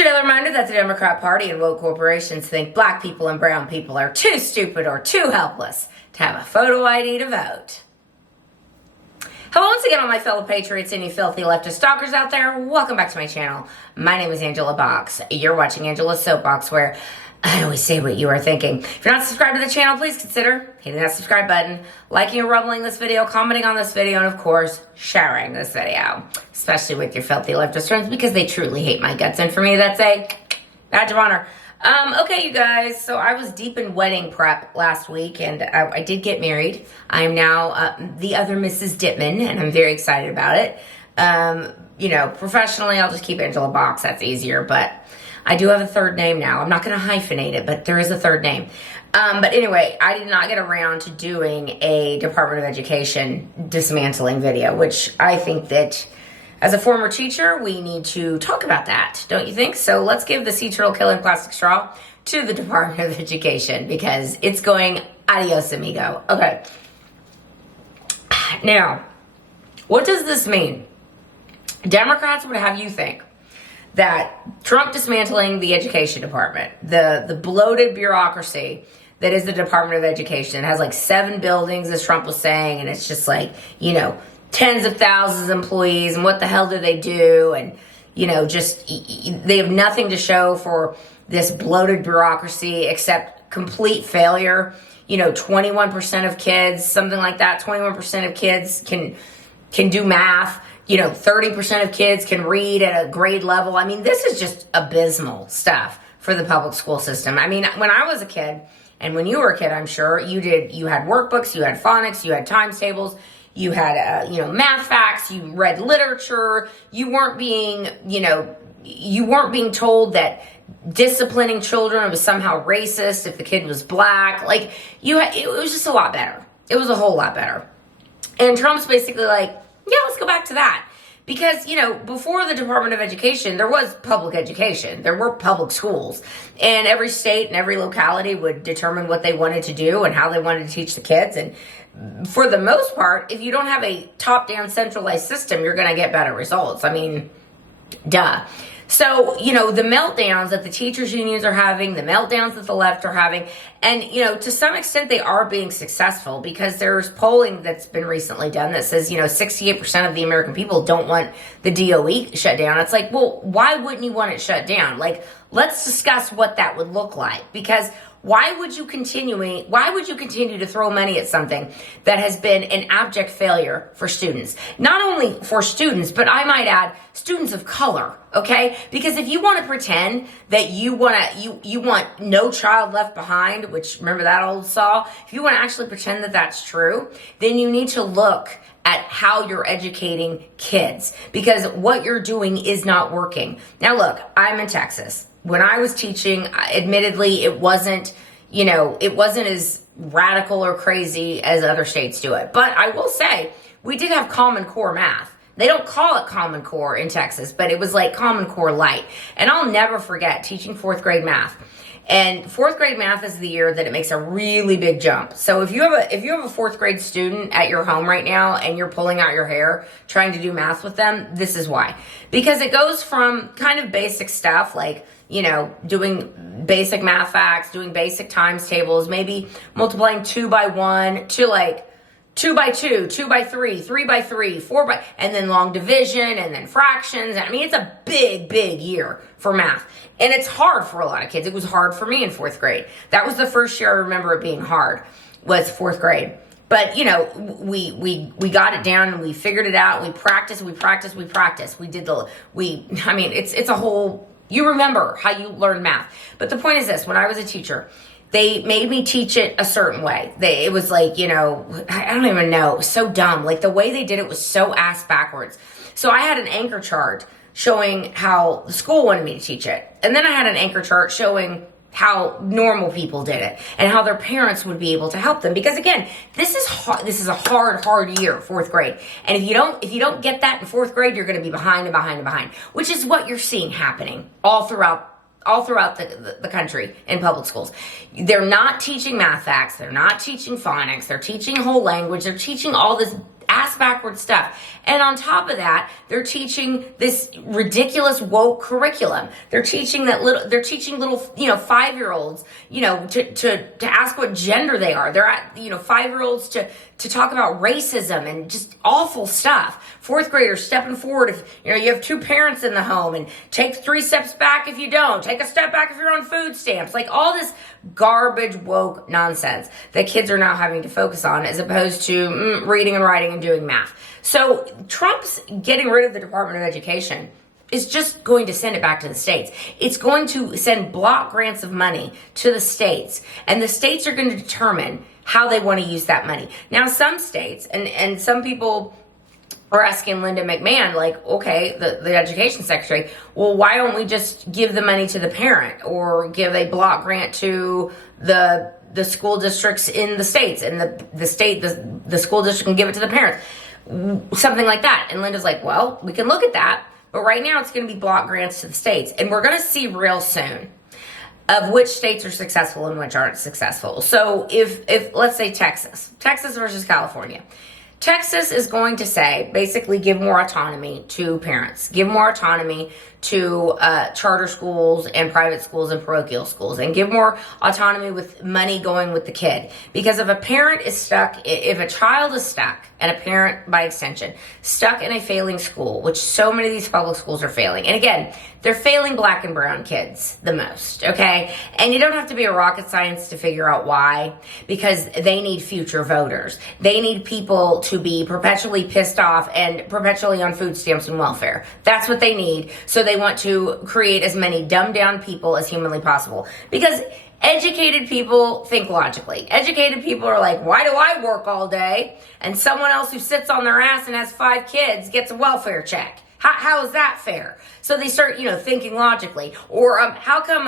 another reminder that the Democrat Party and woke corporations think black people and brown people are too stupid or too helpless to have a photo ID to vote. Hello once again, all my fellow patriots and you filthy leftist stalkers out there. Welcome back to my channel. My name is Angela Box. You're watching Angela's Soapbox, where I always say what you are thinking. If you're not subscribed to the channel, please consider hitting that subscribe button, liking or rubbling this video, commenting on this video, and of course, sharing this video, especially with your filthy leftist friends, because they truly hate my guts. And for me, that's a badge of honor. Okay, you guys, so I was deep in wedding prep last week, and I did get married. I am now the other Mrs. Dittman, and I'm very excited about it. You know, professionally, I'll just keep Angela Box. That's easier, but I do have a third name now. I'm not going to hyphenate it, but there is a third name. But anyway, I did not get around to doing a Department of Education dismantling video, which I think that as a former teacher, we need to talk about that, don't you think? So let's give the sea turtle killing plastic straw to the Department of Education, because it's going adios, amigo. Okay. Now, what does this mean? Democrats would have you think that Trump dismantling the education department, the bloated bureaucracy that is the Department of Education, it has like 7 buildings, as Trump was saying, and it's just like, you know, tens of thousands of employees, and what the hell do they do? And, you know, just, they have nothing to show for this bloated bureaucracy except complete failure. You know, 21% of kids, something like that, 21% of kids can do math. You know, 30% of kids can read at a grade level. I mean, this is just abysmal stuff for the public school system. I mean, when I was a kid, and when you were a kid, I'm sure, you had workbooks, you had phonics, you had times tables, you had, you know, math facts, you read literature. You weren't being, you know, you weren't being told that disciplining children was somehow racist if the kid was black. Like, it was just a lot better. It was a whole lot better. And Trump's basically like, yeah, let's go back to that. Because, you know, before the Department of Education, there was public education. There were public schools. And every state and every locality would determine what they wanted to do and how they wanted to teach the kids. And for the most part, if you don't have a top-down centralized system, you're going to get better results. I mean, duh. So, you know, the meltdowns that the teachers' unions are having, the meltdowns that the left are having, and, you know, to some extent they are being successful, because there's polling that's been recently done that says, you know, 68% of the American people don't want the DOE shut down. It's like, well, why wouldn't you want it shut down? Like, let's discuss what that would look like, because why would you continue to throw money at something that has been an abject failure for students? Not only for students, but I might add, students of color, okay? Because if you want to pretend that you want no child left behind, which, remember that old saw? If you want to actually pretend that that's true, then you need to look at how you're educating kids, because what you're doing is not working. Now look, I'm in Texas. When I was teaching, admittedly, it wasn't, you know, it wasn't as radical or crazy as other states do it. But I will say, we did have Common Core math. They don't call it Common Core in Texas, but it was like Common Core light. And I'll never forget teaching 4th grade math. And 4th grade math is the year that it makes a really big jump. So if you have a 4th grade student at your home right now and you're pulling out your hair trying to do math with them, this is why. Because it goes from kind of basic stuff like, you know, doing basic math facts, doing basic times tables, maybe multiplying 2 by 1 to like 2 by 2, 2 by 3, 3 by 3, 4 by, and then long division, and then fractions. I mean, it's a big, big year for math. And it's hard for a lot of kids. It was hard for me in 4th grade. That was the first year I remember it being hard, was 4th grade. But, you know, we got it down and we figured it out. We practiced. I mean, it's a whole, you remember how you learn math. But the point is this, when I was a teacher, they made me teach it a certain way. It was like, you know, I don't even know. It was so dumb. Like, the way they did it was so ass backwards. So I had an anchor chart showing how the school wanted me to teach it. And then I had an anchor chart showing how normal people did it and how their parents would be able to help them. Because again, this is hard. This is a hard year, 4th grade. And if you don't get that in 4th grade, you're going to be behind, which is what you're seeing happening all throughout the country in public schools. They're not teaching math facts. They're not teaching phonics. They're teaching whole language. They're teaching all this backward stuff. And on top of that, they're teaching this ridiculous woke curriculum. They're teaching little 5-year-olds, to ask what gender they are. They're at, 5-year-olds to talk about racism and just awful stuff. 4th graders stepping forward if, you have 2 parents in the home, and take 3 steps back if you don't. Take a step back if you're on food stamps. Like all this garbage woke nonsense that kids are now having to focus on, as opposed to reading and writing and doing math. So Trump's getting rid of the Department of Education is just going to send it back to the states. It's going to send block grants of money to the states, and the states are going to determine how they want to use that money. Now, some states, and some people are asking Linda McMahon, like, okay, the education secretary, well, why don't we just give the money to the parent, or give a block grant to the school districts in the states, and the school district can give it to the parents, something like that. And Linda's like, well, we can look at that, but right now it's going to be block grants to the states, and we're going to see real soon of which states are successful and which aren't successful. So if let's say Texas versus California. Texas is going to say, basically, give more autonomy to parents, give more autonomy to charter schools and private schools and parochial schools, and give more autonomy with money going with the kid. Because if a parent is stuck, if a child is stuck, and a parent, by extension, stuck in a failing school, which so many of these public schools are failing. And again, they're failing black and brown kids the most, okay? And you don't have to be a rocket science to figure out why, because they need future voters. They need people to be perpetually pissed off and perpetually on food stamps and welfare. That's what they need. So they want to create as many dumbed down people as humanly possible. Because educated people think logically. Educated people are like, why do I work all day and someone else who sits on their ass and has 5 kids gets a welfare check? How is that fair? So they start, thinking logically. Or how come,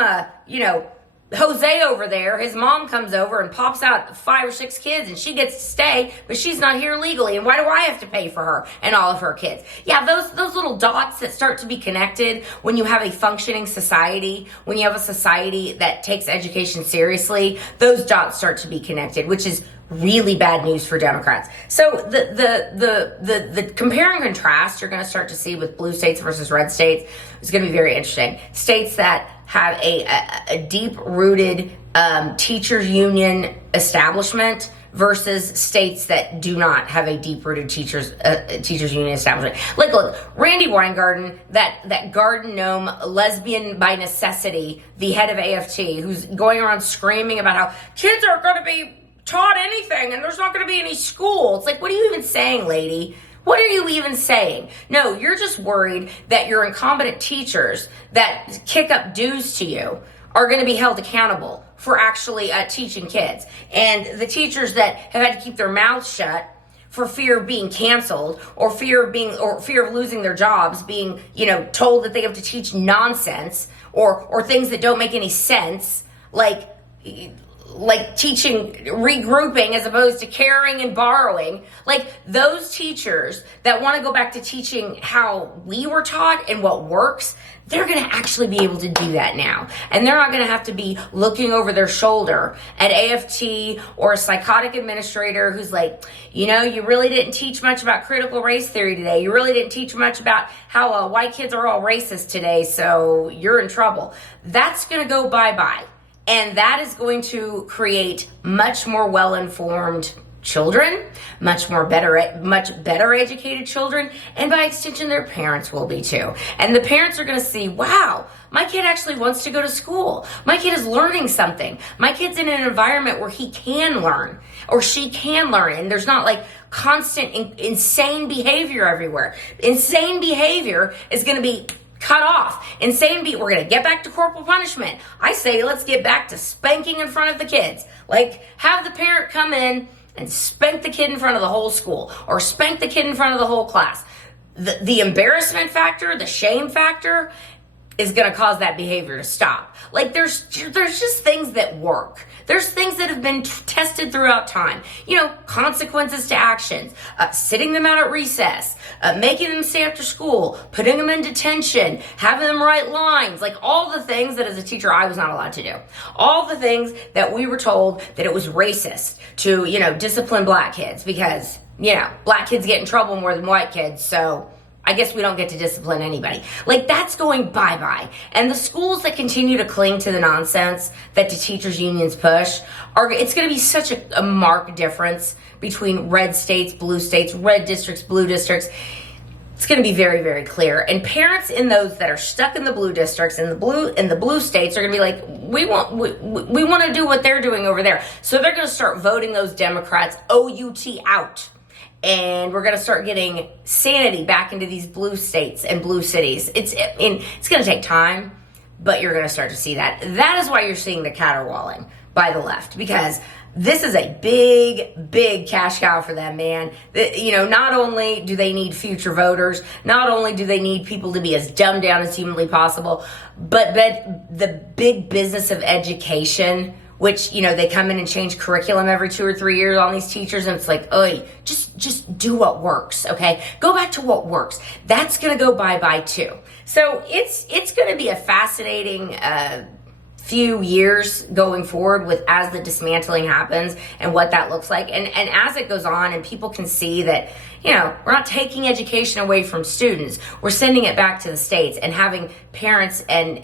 Jose over there, his mom comes over and pops out 5 or 6 kids and she gets to stay, but she's not here legally. And why do I have to pay for her and all of her kids? Yeah, those little dots that start to be connected when you have a functioning society, when you have a society that takes education seriously, those dots start to be connected, which is really bad news for Democrats. So the compare and contrast you're going to start to see with blue states versus red states is going to be very interesting. States that have a deep-rooted teachers union establishment versus states that do not have a deep-rooted teachers union establishment. Like, look, Randy Weingarten, that garden gnome lesbian by necessity, the head of AFT, who's going around screaming about how kids aren't going to be taught anything and there's not going to be any school. It's like, what are you even saying, lady? What are you even saying? No, you're just worried that your incompetent teachers that kick up dues to you are going to be held accountable for actually teaching kids. And the teachers that have had to keep their mouths shut for fear of being canceled, or fear of losing their jobs, being, told that they have to teach nonsense or things that don't make any sense, like teaching regrouping as opposed to caring and borrowing. Like, those teachers that want to go back to teaching how we were taught and what works, they're going to actually be able to do that now. And they're not going to have to be looking over their shoulder at AFT or a psychotic administrator who's like, you really didn't teach much about critical race theory today. You really didn't teach much about how white kids are all racist today, so you're in trouble. That's going to go bye-bye. And that is going to create much more well-informed children, much better educated children, and by extension, their parents will be too. And the parents are going to see, wow, my kid actually wants to go to school. My kid is learning something. My kid's in an environment where he can learn or she can learn, and there's not like constant insane behavior everywhere. Insane behavior is going to be cut off. We're going to get back to corporal punishment. I say let's get back to spanking in front of the kids. Like, have the parent come in and spank the kid in front of the whole school, or spank the kid in front of the whole class. The embarrassment factor, the shame factor, is going to cause that behavior to stop. Like there's just things that work. There's things that have been tested throughout time. You know, consequences to actions, sitting them out at recess, making them stay after school, putting them in detention, having them write lines, like all the things that as a teacher I was not allowed to do. All the things that we were told that it was racist to, you know, discipline black kids because, you know, black kids get in trouble more than white kids, so I guess we don't get to discipline anybody. Like, that's going bye-bye. And the schools that continue to cling to the nonsense that the teachers' unions push, it's going to be such a marked difference between red states, red districts, blue districts. It's going to be very, very clear. And parents in those that are stuck in the blue districts and the blue states are going to be like, we want to do what they're doing over there. So they're going to start voting those Democrats out. And we're going to start getting sanity back into these blue states and blue cities. It's going to take time, but you're going to start to see that. That is why you're seeing the caterwauling by the left, because this is a big, big cash cow for them, man. You know, not only do they need future voters, not only do they need people to be as dumbed down as humanly possible, but the big business of education, which, you know, they come in and change curriculum every 2 or 3 years on these teachers, and it's like, oy, just do what works, okay? Go back to what works. That's going to go bye-bye too. So it's going to be a fascinating few years going forward with as the dismantling happens and what that looks like. And as it goes on and people can see that, you know, we're not taking education away from students. We're sending it back to the states and having parents and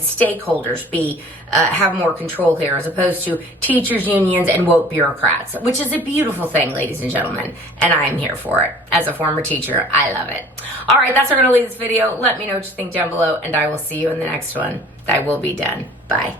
stakeholders have more control here as opposed to teachers, unions, and woke bureaucrats, which is a beautiful thing, ladies and gentlemen. And I am here for it. As a former teacher, I love it. All right, that's where we're going to leave this video. Let me know what you think down below, and I will see you in the next one. I will be done. Bye.